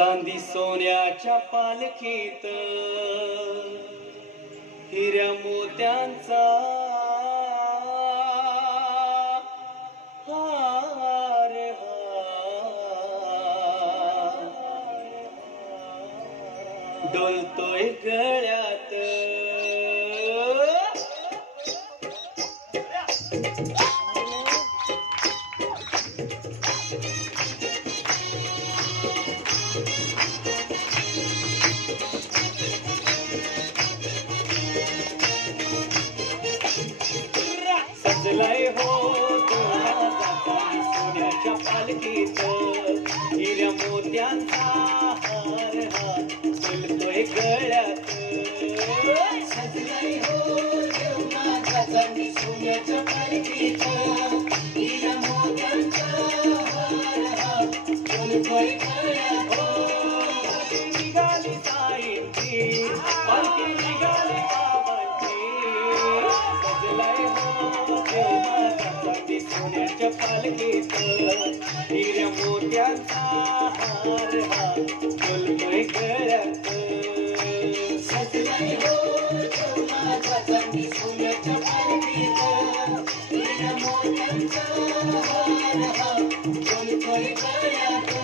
चांदी सोन्याच्या पालखीत हिऱ्या मोत्यांचा हार डोलतोय गळ्यात सजलाय हो सोन्याच्या पालखीत हिऱ्या मोत्यांचा हार डोलतोय गळ्यात सजलाय हो चांदी सोन्याच्या पालखीत हिऱ्या मोत्यांचा हार डोलतोय गळ्यात निघाली साईंची पालखी निघाली बाबांची सजलाय हो चांदी सोन्याच्या पालखीत हिऱ्या मोत्यांचा हार डोलतोय गळ्यात सजलाय हो चांदी सोन्याच्या पालखीत हिऱ्या मोत्यांचा हार डोलतोय गळ्यात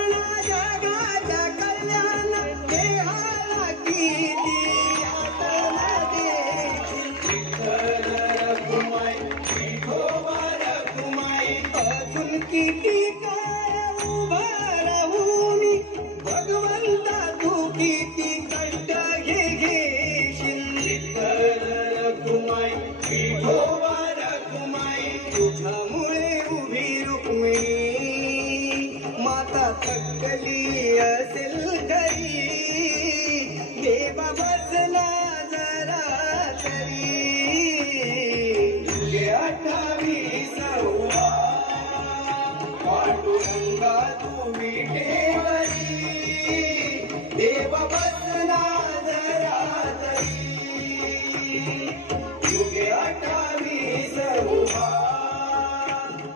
पूर्ण जगाच्या कल्याण देहाला किती यातना देशील. विठ्ठल रखुमाई विठोबा रखुमाई अजून किती काळ उभा राहून भगवंता तू किती कष्ट घेशील. विठ्ठल रखुमाई विठोबा रखुमाई तुझ्यामुळे उभी रुक्मिणी माता थकली असेल घरी देवा बसला जरा तरी. तुझे 28 पांडुरंगा तू विठेवरी देवा बसला जरा तरी. तुझे 28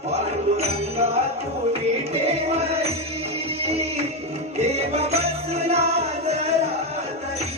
पांडुरंगा तू विठेवरी देवा बसला जरा तरी.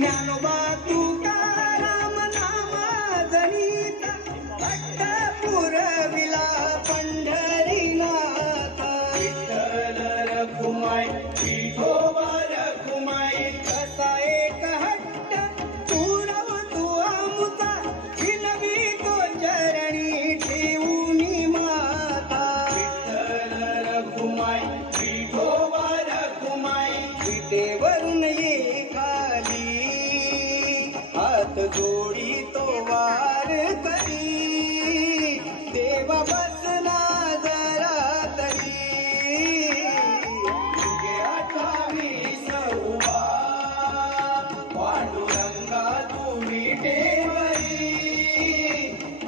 ज्ञानोबा तुकाराम नामा जनिता भक्त पुरविला पंढरीनाथ. विठ्ठल रखुमाई विठोबा रखुमाई कसा एक हट्ट पुरव तू आमुचा विनवी तो चरणी ठेवूनी माता. विठ्ठल रखुमाई विठोबा रखुमाई विटेवरून ये खाली हात जोडी तो वार करी देवा बसला जरा तरी. तुझे 28 पांडुरंगा तू विठेवरी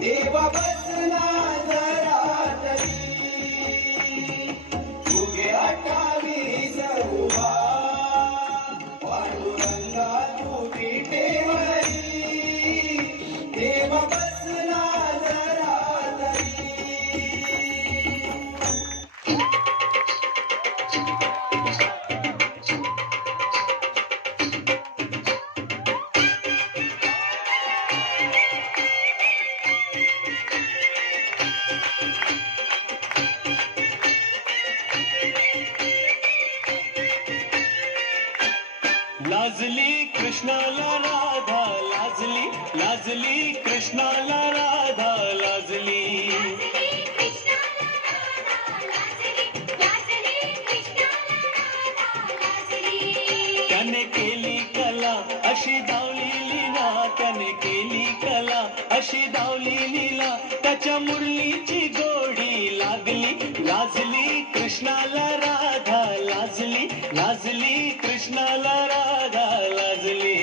देवा बसला जरा तरी. तुझे 28 पांडुरंगा तू विठेवरी देवा बसला जरा तरी. लाजली कृष्णाला राधा लाजली लाजली कृष्णाला राधा लाजली. त्याने केली कला अशी दावली लीला त्याने केली कला अशी दावली लीला त्याच्या मुरलीची गोडी लागली. लाजली कृष्णाला राधा लाजली लाजली कृष्णाला राधा लाजली.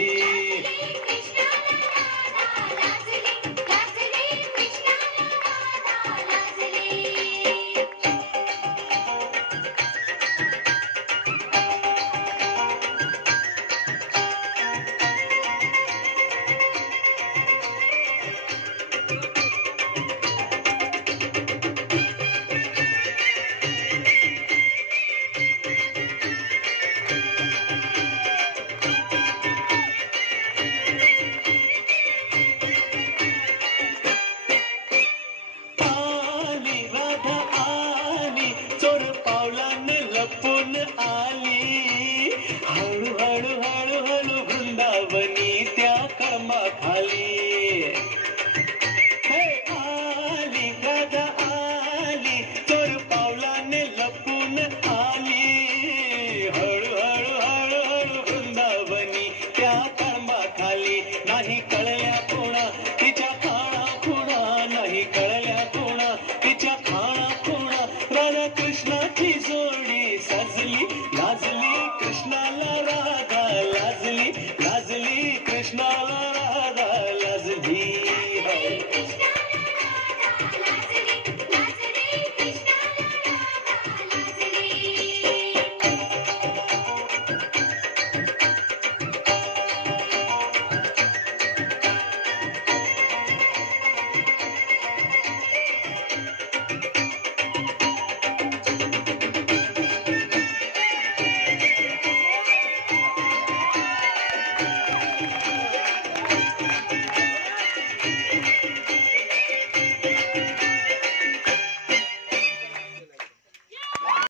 आली राधा आली चोर पावलाने लपून आली.